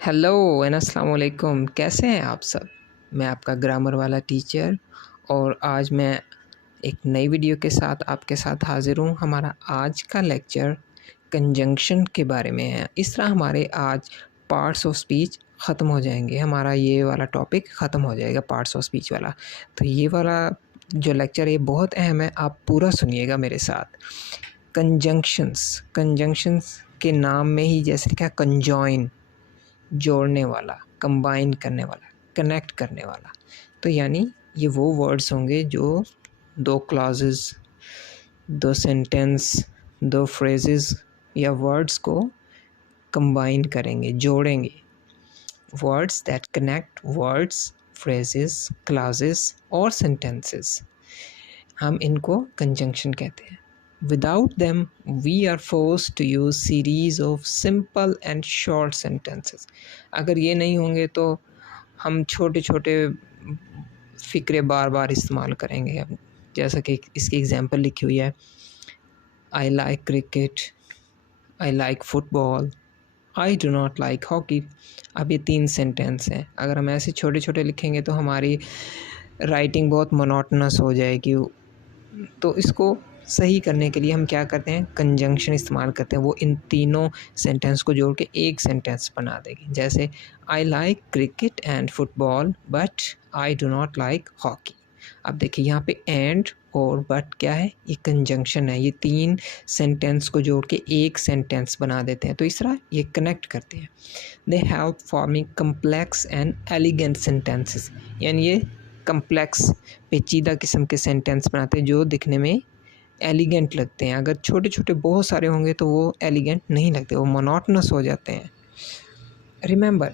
Hello and अस्सलाम वालेकुम। कैसे हैं आप सब? मैं आपका ग्रामर वाला टीचर और आज मैं एक नई वीडियो के साथ आपके साथ हाज़िर हूँ। हमारा आज का लेक्चर कंजंक्शन के बारे में है। इस तरह हमारे आज पार्ट्स ऑफ स्पीच ख़त्म हो जाएंगे। हमारा ये वाला टॉपिक ख़त्म हो जाएगा, पार्ट्स ऑफ स्पीच वाला। तो ये वाला जो लेक्चर है बहुत अहम है, आप पूरा सुनिएगा मेरे साथ। कंजंक्शंस के नाम में ही जैसे लिखा कंजॉइन, जोड़ने वाला, कंबाइन करने वाला, कनेक्ट करने वाला। तो यानी ये वो वर्ड्स होंगे जो दो क्लॉजेस, दो सेंटेंस, दो फ्रेजेस या वर्ड्स को कंबाइन करेंगे, जोड़ेंगे। Words that connect words, phrases, clauses और सेंटेंसेस, हम इनको कंजंक्शन कहते हैं। Without them, we are forced to use series of simple and short sentences. अगर ये नहीं होंगे तो हम छोटे छोटे फ़िक्रे बार बार इस्तेमाल करेंगे। जैसा कि इसकी एग्जांपल लिखी हुई है, I like cricket, I like football, I do not like hockey. अब ये 3 सेंटेंस हैं। अगर हम ऐसे छोटे छोटे लिखेंगे तो हमारी राइटिंग बहुत मोनोटोनस हो जाएगी। तो इसको सही करने के लिए हम क्या करते हैं, कंजंक्शन इस्तेमाल करते हैं। वो इन तीनों सेंटेंस को जोड़ के एक सेंटेंस बना देगी। जैसे I like cricket and football but I do not like hockey. अब देखिए यहाँ पे एंड और बट क्या है, ये कंजंक्शन है। ये 3 सेंटेंस को जोड़ के एक सेंटेंस बना देते हैं। तो इस तरह ये कनेक्ट करते हैं। They help forming complex and elegant sentences, यानी ये कम्प्लेक्स, पेचीदा किस्म के सेंटेंस बनाते हैं जो दिखने में एलिगेंट लगते हैं। अगर छोटे छोटे बहुत सारे होंगे तो वो एलिगेंट नहीं लगते, वो मोनोटोनस हो जाते हैं। Remember,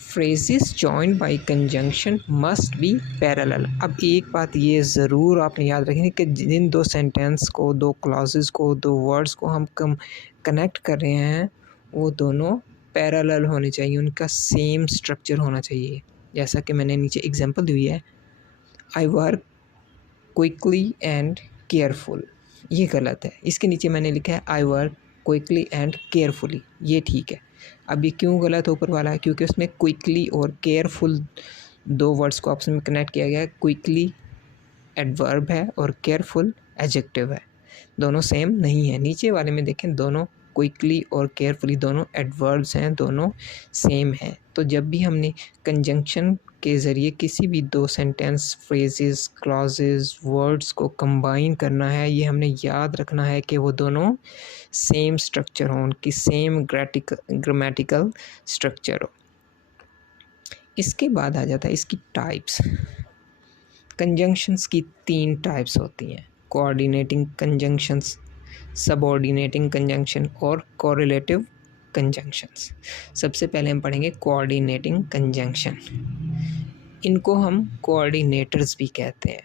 phrases joined by conjunction must be parallel. अब एक बात ये ज़रूर आपने याद रखनी कि जिन दो सेंटेंस को, दो क्लॉजेस को, दो वर्ड्स को हम कनेक्ट कर रहे हैं वो दोनों पैरेलल होने चाहिए, उनका सेम स्ट्रक्चर होना चाहिए। जैसा कि मैंने नीचे एग्जांपल दी हुई है, I work quickly and careful, ये गलत है। इसके नीचे मैंने लिखा है I work quickly and carefully, ये ठीक है। अब ये क्यों गलत ऊपर वाला है, क्योंकि उसमें क्विकली और केयरफुल दो वर्ड्स को आपस में कनेक्ट किया गया है। क्विकली एडवर्ब है और केयरफुल एडजेक्टिव है, दोनों सेम नहीं है। नीचे वाले में देखें, दोनों क्विकली और केयरफुली दोनों एडवर्ब्स हैं, दोनों सेम हैं। तो जब भी हमने कंजंक्शन के ज़रिए किसी भी दो सेंटेंस, फ्रेजेस, क्लॉजेस, वर्ड्स को कंबाइन करना है, ये हमने याद रखना है कि वो दोनों सेम स्ट्रक्चर हों, उनकी सेम ग्रामेटिकल स्ट्रक्चर हो। इसके बाद आ जाता है इसकी टाइप्स। कंजंक्शंस की 3 टाइप्स होती हैं, कोऑर्डिनेटिंग कंजंक्शंस, सबऑर्डिनेटिंग कंजंक्शन और कोरिलेटिव कंजंक्शंस। सबसे पहले हम पढ़ेंगे कोऑर्डिनेटिंग कंजंक्शन। इनको हम कोऑर्डिनेटर्स भी कहते हैं।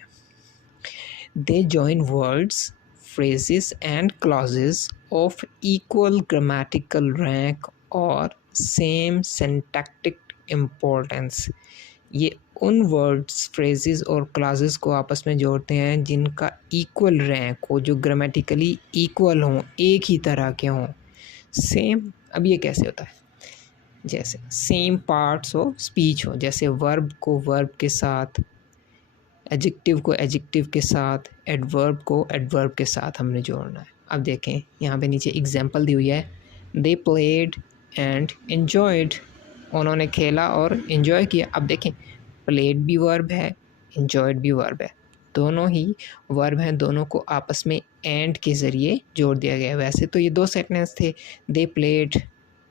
They join words, phrases and clauses of equal grammatical rank और same syntactic importance। ये उन वर्ड्स, फ्रेजेस और क्लासेस को आपस में जोड़ते हैं जिनका इक्वल रैंक हो, जो ग्रामेटिकली इक्वल हों, एक ही तरह के हों, सेम। अब ये कैसे होता है, जैसे सेम पार्ट्स ऑफ स्पीच हो, जैसे वर्ब को वर्ब के साथ, एडजेक्टिव को एडजेक्टिव के साथ, एडवर्ब को एडवर्ब के साथ हमने जोड़ना है। अब देखें यहाँ पे नीचे एग्जांपल दी हुई है, दे प्लेड एंड एन्जॉयड, उन्होंने खेला और एन्जॉय किया। अब देखें, प्लेड भी वर्ब है, एन्जॉयड भी वर्ब है, दोनों ही वर्ब हैं, दोनों को आपस में एंड के ज़रिए जोड़ दिया गया है। वैसे तो ये 2 सेंटेंस थे, दे प्लेड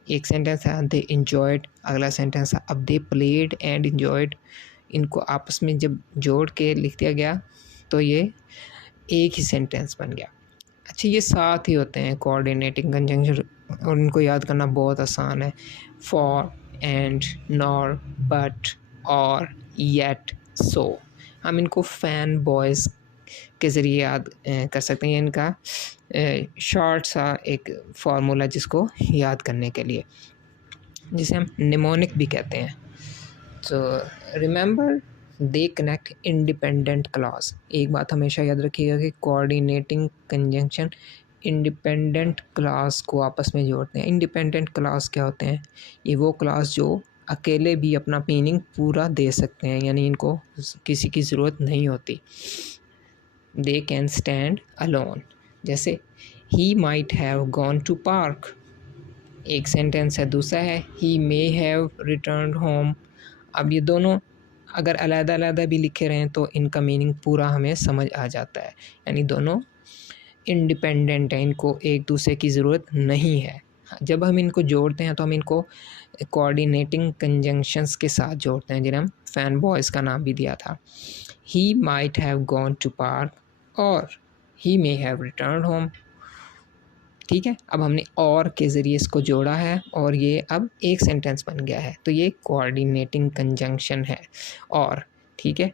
एक सेंटेंस था, दे एन्जॉयड अगला सेंटेंस था। अब दे प्लेड एंड एन्जॉयड, इनको आपस में जब जोड़ के लिख दिया गया तो ये एक ही सेंटेंस बन गया। अच्छा, ये साथ ही होते हैं कोऑर्डिनेटिंग कंजंक्शन और इनको याद करना बहुत आसान है। फॉर, एंड, नॉर, बट, और, येट, सो। हम इनको फैन बॉयज़ के ज़रिए याद कर सकते हैं। इनका शॉर्ट सा एक फार्मूला जिसको याद करने के लिए, जिसे हम निमोनिक भी कहते हैं। तो remember, they connect independent clause. एक बात हमेशा याद रखिएगा कि कोऑर्डिनेटिंग कंजंक्शन इंडिपेंडेंट क्लास को आपस में जोड़ते हैं। इंडिपेंडेंट क्लास क्या होते हैं? ये वो क्लास जो अकेले भी अपना मीनिंग पूरा दे सकते हैं, यानी इनको किसी की ज़रूरत नहीं होती। They can stand alone. जैसे he might have gone to park, एक सेंटेंस है। दूसरा है he may have return home. अब ये दोनों अगर अलग अलग भी लिखे रहें तो इनका मीनिंग पूरा हमें समझ आ जाता है, यानी दोनों इंडिपेंडेंट हैं, इनको एक दूसरे की ज़रूरत नहीं है। जब हम इनको जोड़ते हैं तो हम इनको कोऑर्डिनेटिंग कंजंक्शंस के साथ जोड़ते हैं, जिन्हें हम फैन बॉयज़ का नाम भी दिया था। He might have gone to park और he may have return home. ठीक है, अब हमने और के ज़रिए इसको जोड़ा है और ये अब एक सेंटेंस बन गया है, तो ये कोऑर्डिनेटिंग कंजंक्शन है। और ठीक है,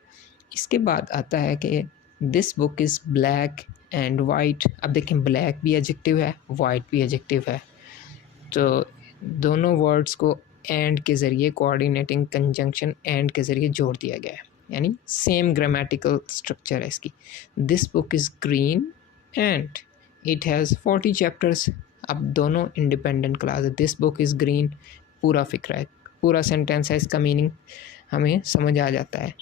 इसके बाद आता है कि this book is black and white. अब देखें, ब्लैक भी एडजेक्टिव है, वाइट भी एडजेक्टिव है, तो दोनों वर्ड्स को एंड के ज़रिए, कोऑर्डिनेटिंग कंजंक्शन एंड के ज़रिए जोड़ दिया गया है, यानी सेम ग्रामेटिकल स्ट्रक्चर है इसकी। This book is green and it has 40 chapters. अब दोनों इंडिपेंडेंट क्लास है। दिस बुक इज़ ग्रीन पूरा फिक्र है, पूरा सेंटेंस है, इसका मीनिंग हमें समझ आ जाता है।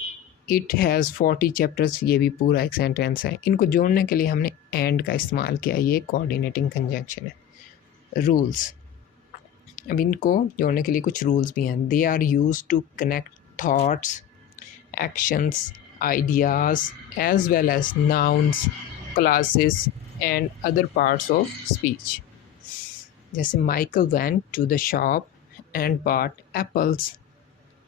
इट हैज़ 40 चैप्टर्स, ये भी पूरा एक सेंटेंस है। इनको जोड़ने के लिए हमने एंड का इस्तेमाल किया, ये कोऑर्डिनेटिंग कंजंक्शन है। रूल्स, अब इनको जोड़ने के लिए कुछ रूल्स भी हैं। They are use to connect thoughts, actions, ideas as well as nouns, classes and other parts of speech. जैसे Michael went to the shop and bought apples.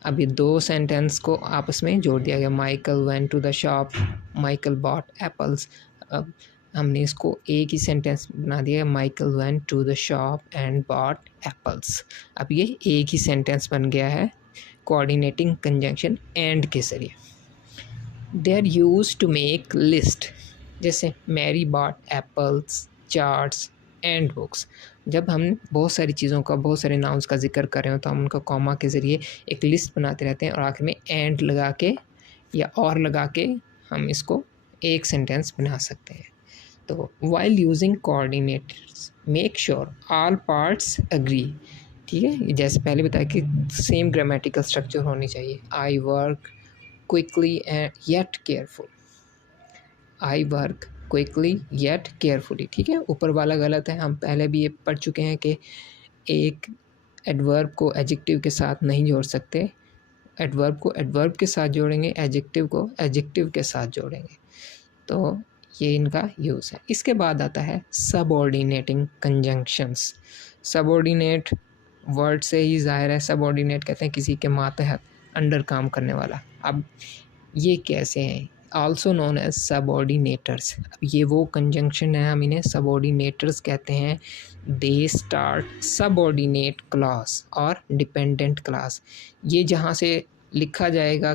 अब ये दो सेंटेंस को आपस में जोड़ दिया गया। Michael went to the shop, Michael bought apples. अब हमने इसको एक ही सेंटेंस बना दिया, Michael went to the shop and bought apples. अब ये एक ही सेंटेंस बन गया है कोऑर्डिनेटिंग कंजंक्शन एंड के जरिए। They are use to make list. जैसे Mary bought apples, charts and books. जब हम बहुत सारी चीज़ों का, बहुत सारे नाउन्स का जिक्र कर रहे हो तो हम उनका कॉमा के ज़रिए एक लिस्ट बनाते रहते हैं और आखिर में एंड लगा के या और लगा के हम इसको एक सेंटेंस बना सकते हैं। तो while using coordinators make sure all parts agree. ठीक है, जैसे पहले बताया कि सेम ग्रामेटिकल स्ट्रक्चर होनी चाहिए। I work quickly and yet careful. I work quickly yet carefully. ठीक है, ऊपर वाला गलत है, हम पहले भी ये पढ़ चुके हैं कि एक एडवर्ब को एडजेक्टिव के साथ नहीं जोड़ सकते। एडवर्ब को एडवर्ब के साथ जोड़ेंगे, एडजेक्टिव को एडजेक्टिव के साथ जोड़ेंगे। तो ये इनका यूज़ है। इसके बाद आता है सबऑर्डिनेटिंग कंजंक्शंस। सबऑर्डिनेट वर्ड से ही ज़ाहिर है, सबऑर्डिनेट कहते हैं किसी के मातहत, अंडर काम करने वाला। अब ये कैसे हैं? Also known as subordinators. अब ये वो कंजंक्शन है, हम इन्हें सबऑर्डिनेटर्स कहते हैं। दे स्टार्ट सबऑर्डिनेट क्लास और डिपेंडेंट क्लास। ये जहाँ से लिखा जाएगा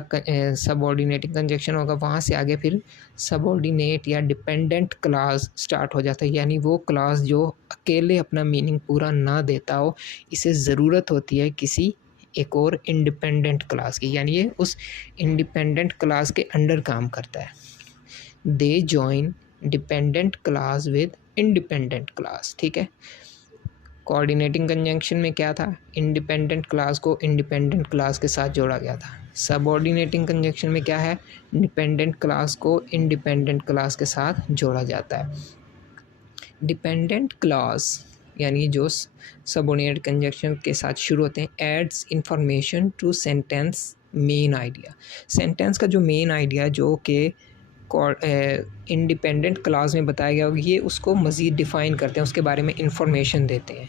सबऑर्डिनेटिंग कंजंक्शन होगा, वहाँ से आगे फिर सबऑर्डिनेट या डिपेंडेंट क्लास स्टार्ट हो जाता है, यानी वो क्लास जो अकेले अपना मीनिंग पूरा ना देता हो, इसे ज़रूरत होती है किसी एक और इंडिपेंडेंट क्लास की, यानी ये उस इंडिपेंडेंट क्लास के अंडर काम करता है। They join dependent class with independent class. ठीक है, कोऑर्डिनेटिंग कंजंक्शन में क्या था? इंडिपेंडेंट क्लास को इंडिपेंडेंट क्लास के साथ जोड़ा गया था। सबऑर्डिनेटिंग कंजंक्शन में क्या है? डिपेंडेंट क्लास को इंडिपेंडेंट क्लास के साथ जोड़ा जाता है। डिपेंडेंट क्लास यानी जो सबऑर्डिनेट कंजंक्शन के साथ शुरू होते हैं, adds information to sentence main idea. Sentence का जो मेन आइडिया जो कि इंडिपेंडेंट क्लास में बताया गया, ये उसको मज़ीद डिफ़ाइन करते हैं, उसके बारे में इंफॉर्मेशन देते हैं।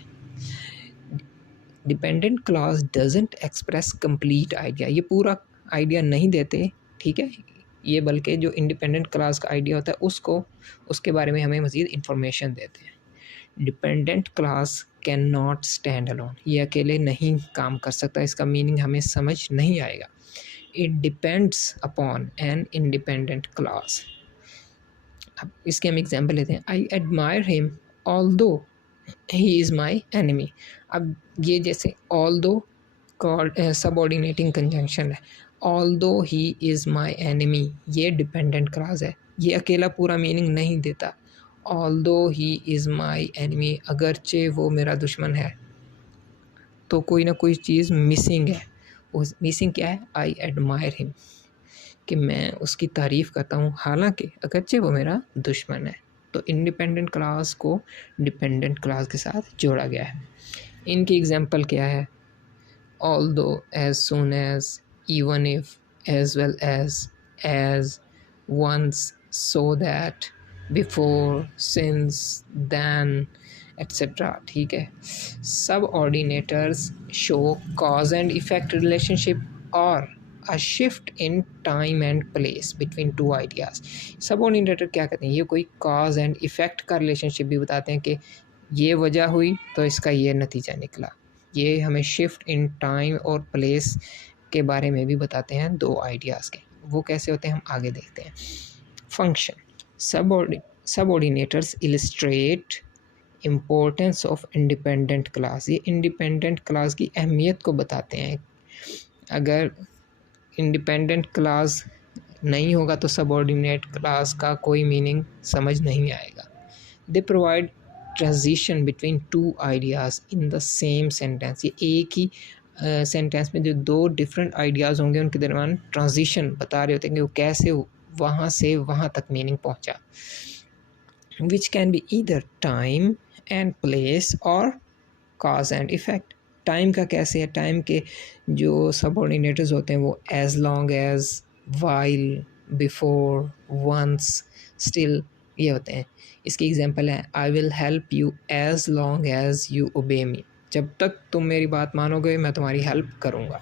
Dependent class doesn't express complete idea, ये पूरा आइडिया नहीं देते। ठीक है, ये बल्कि जो इंडिपेंडेंट क्लास का आइडिया होता है उसको, उसके बारे में हमें मज़ीद इंफॉर्मेशन देते हैं। Dependent class can not stand alone, ये अकेले नहीं काम कर सकता, इसका मीनिंग हमें समझ नहीं आएगा। It depends upon an independent class. अब इसके हम एग्जाम्पल लेते हैं। I admire him although he is my enemy. अब ये जैसे ऑल्दो सबऑर्डिनेटिंग कंजंक्शन है, although he is my enemy, ये डिपेंडेंट क्लास है, ये अकेला पूरा मीनिंग नहीं देता। Although he is my enemy, अगरचे वो मेरा दुश्मन है, तो कोई ना कोई चीज़ मिसिंग है। उस मिसिंग क्या है? आई एडमायर हिम, कि मैं उसकी तारीफ़ करता हूँ हालांकि अगरचे वो मेरा दुश्मन है। तो इंडिपेंडेंट क्लास को डिपेंडेंट क्लास के साथ जोड़ा गया है। इनकी एग्जांपल क्या है? Although, as soon as, even if, as well as, once, so that, before, since, then, etcetera. ठीक है। Subordinators show cause and effect relationship और a shift in time and place between two ideas. Subordinator क्या कहते हैं? ये कोई cause and effect का relationship भी बताते हैं कि ये वजह हुई तो इसका ये नतीजा निकला। ये हमें शिफ्ट इन टाइम और प्लेस के बारे में भी बताते हैं दो आइडियाज़ के। वो कैसे होते हैं हम आगे देखते हैं। Function, subordinators illustrate importance of independent clause. ये इंडिपेंडेंट क्लास की अहमियत को बताते हैं। अगर इंडिपेंडेंट क्लास नहीं होगा तो सबऑर्डिनेट क्लास का कोई मीनिंग समझ नहीं आएगा। They provide transition between two ideas in the same sentence. ये एक ही सेंटेंस में जो दो डिफरेंट आइडियाज़ होंगे उनके दरमियान ट्रांजिशन बता रहे होते हैं कि वो कैसे वहाँ से वहाँ तक मीनिंग पहुँचा। Which can be either time and place और कॉज एंड इफ़ेक्ट। टाइम का कैसे है? टाइम के जो सबऑर्डिनेटर्स होते हैं वो as long as, while, before, once, still, ये होते हैं। इसकी एग्जांपल है I will help you as long as you obey me. जब तक तुम मेरी बात मानोगे मैं तुम्हारी हेल्प करूँगा।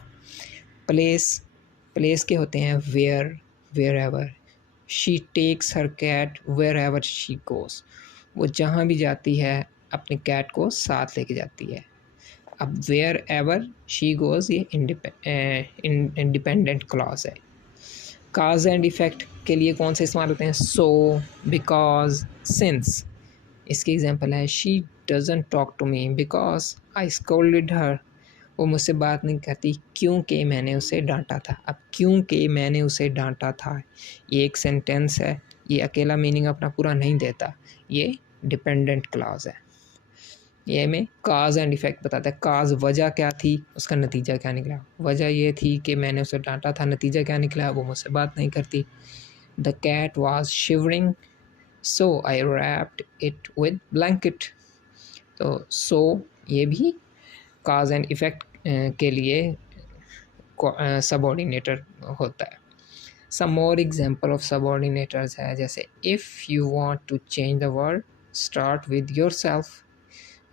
प्लेस के होते हैं where, wherever. She takes her cat wherever she goes. वो जहाँ भी जाती है अपने कैट को साथ लेके जाती है। अब वेयर एवर शी गोज़ ये इंडिपेंडेंट क्लॉज है। काज एंड इफ़ेक्ट के लिए कौन से इस्तेमाल होते हैं? So, because, since. इसकी एग्जांपल है she doesn't talk to me because I scolded her. वो मुझसे बात नहीं करती क्योंकि मैंने उसे डांटा था। अब क्योंकि मैंने उसे डांटा था ये एक सेंटेंस है, ये अकेला मीनिंग अपना पूरा नहीं देता, ये डिपेंडेंट क्लॉज है। ये में काज एंड इफ़ेक्ट बताता है। काज वजह क्या थी, उसका नतीजा क्या निकला। वजह ये थी कि मैंने उसे डांटा था, नतीजा क्या निकला, वो मुझसे बात नहीं करती। The cat was shivering so I wrapped it with blanket. तो सो ये भी काज एंड इफ़ेक्ट के लिए सबऑर्डिनेटर होता है। सम मोर एग्जाम्पल ऑफ सबऑर्डिनेटर्स है जैसे if you want to change the world start with yourself.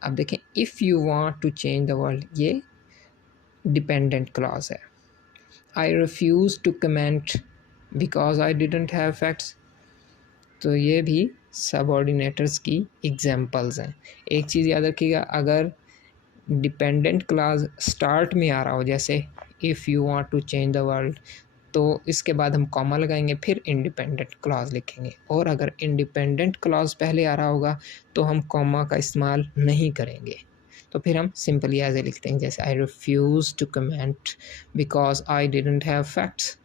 अब देखें if you want to change the world ये डिपेंडेंट क्लॉज है। I refuse to comment because I didn't have facts. तो ये भी सबऑर्डिनेटर्स की एग्जांपल्स हैं। एक चीज़ याद रखिएगा, अगर डिपेंडेंट क्लॉज स्टार्ट में आ रहा हो जैसे if you want to change the world, तो इसके बाद हम कॉमा लगाएंगे फिर इंडिपेंडेंट क्लॉज लिखेंगे। और अगर इंडिपेंडेंट क्लॉज पहले आ रहा होगा तो हम कॉमा का इस्तेमाल नहीं करेंगे, तो फिर हम सिंपली एज ए लिखते हैं जैसे I refuse to comment because I didn't have facts.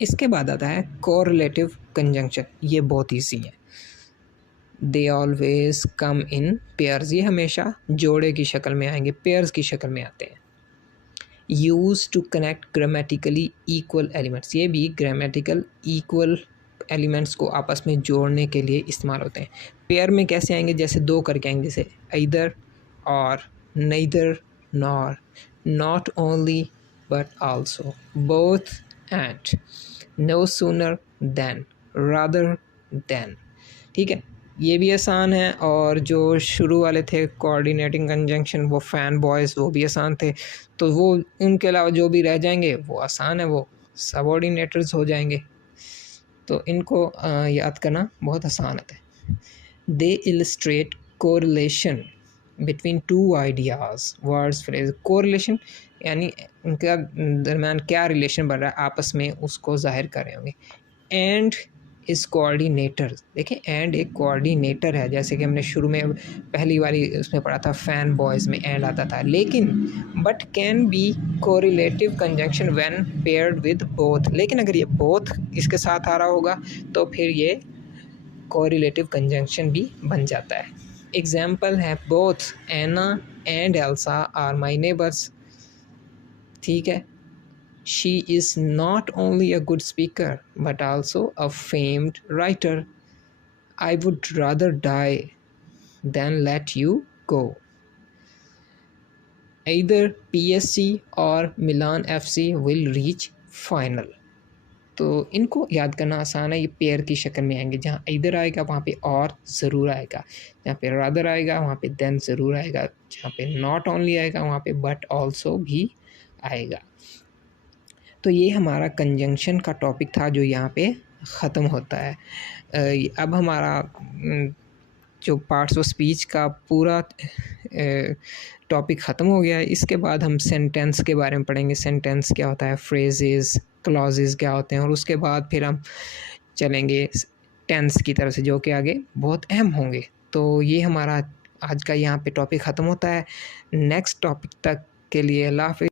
इसके बाद आता है कोरिलेटिव कंजंक्शन। ये बहुत ईजी है। They always come in pairs. ये हमेशा जोड़े की शक्ल में आएंगे, पेयर्स की शक्ल में आते हैं। Use to connect grammatically equal elements. ये भी ग्रामेटिकल इक्वल एलिमेंट्स को आपस में जोड़ने के लिए इस्तेमाल होते हैं। पेयर में कैसे आएंगे? जैसे दो करके आएंगे, जैसे ईदर और, neither nor, not only but also, both and, no sooner than, rather than। ठीक है, ये भी आसान है। और जो शुरू वाले थे कोऑर्डिनेटिंग कंजंक्शन, वो फैन बॉयज़, वो भी आसान थे। तो वो उनके अलावा जो भी रह जाएंगे वो आसान है, वो सबऑर्डिनेटर्स हो जाएंगे। तो इनको याद करना बहुत आसान होता है। They illustrate correlation between two ideas, words, phrase. Correlation यानी उनका दरम्यान क्या रिलेशन बन रहा है आपस में, उसको जाहिर कर रहे होंगे। एंड इस कोऑर्डिनेटर, देखें एंड एक कोऑर्डिनेटर है, जैसे कि हमने शुरू में पहली वाली उसमें पढ़ा था फैन बॉयज़ में एंड आता था। लेकिन but can be correlative conjunction when paired with both. लेकिन अगर ये बोथ इसके साथ आ रहा होगा तो फिर ये कोरिलेटिव कंजंक्शन भी बन जाता है। एग्जाम्पल है both Anna and Elsa are my neighbours. ठीक है, she is not only a good speaker but also a famed writer. I would rather die than let you go. Either PSG और मिलान FC will reach final। तो इनको याद करना आसान है, ये पेयर की शक्ल में आएंगे। जहाँ इधर आएगा वहाँ पे और ज़रूर आएगा, जहाँ पे रादर आएगा वहाँ पे देन ज़रूर आएगा, जहाँ पे नॉट ओनली आएगा वहाँ पे बट ऑल्सो भी आएगा। तो ये हमारा कंजंक्शन का टॉपिक था जो यहाँ पे ख़त्म होता है। अब हमारा जो पार्ट्स ऑफ स्पीच का पूरा टॉपिक ख़त्म हो गया है। इसके बाद हम सेंटेंस के बारे में पढ़ेंगे। सेंटेंस क्या होता है, फ्रेजेस, क्लॉजेस क्या होते हैं, और उसके बाद फिर हम चलेंगे टेंस की तरफ से, जो कि आगे बहुत अहम होंगे। तो ये हमारा आज का यहाँ पे टॉपिक ख़त्म होता है। नेक्स्ट टॉपिक तक के लिए अल्लाह हाफ़िज़।